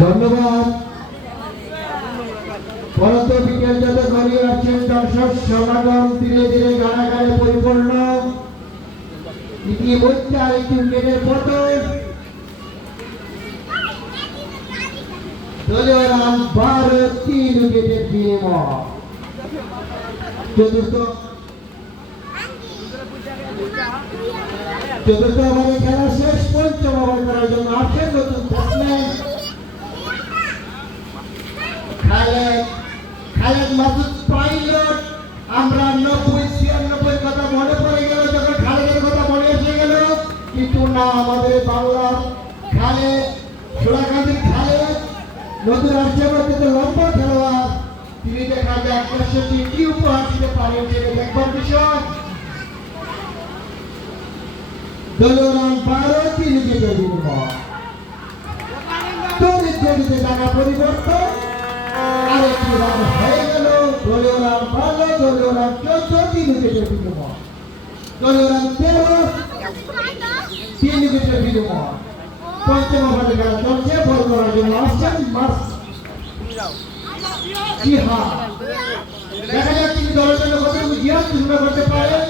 ধন্যবাদ। পরন্ত বিকেল যত ঘনিয়ে আসছেন দর্শক সমাগম ধীরে ধীরে গানাগানে পরিপূর্ণ। ইতিমধ্যে আরেকটি উইকেটের পতন। দলীয় রান 12, 3 উইকেটের বিনিময়। চতুর্থ ওভারে খেলা শেষ। পঞ্চম ওভার করার জন্য আসছেন নতুন ব্যাটসম্যান খালেদ মাসুদ পাইলট। আমরা 90-96 কথা মনে পড়ে গেল, যখন খালেদের কথা মনে এসে গেল, কিন্তু না, আমাদের বাংলার খালেদ, সোনাকান্দির খালেদ নতুন আসছে মধ্যে লম্বা খেলোয়াড়। তিনি দেখা যায় আকর্ষণী কি উপহার দিতে পারেন সেটা দেখবার বিষয়। দলীয় রান 12, 3 উইকেটের বিনিময়। তড়িৎ গতিতে টাকা পরিবর্তন, আরেকটি রান হয়ে গেল। দলীয় রান 12, দলীয় রান 14, 3 উইকেটের বিনিময়। দলীয় রান 13, 3 উইকেটের বিনিময়। পঞ্চম ওভারে খেলা চলছে। বল করার জন্য আসছেন জিহাদ। দেখা যাক তিনি দলের জন্য কতটুকু জিহাদ শুরু করতে পারেন।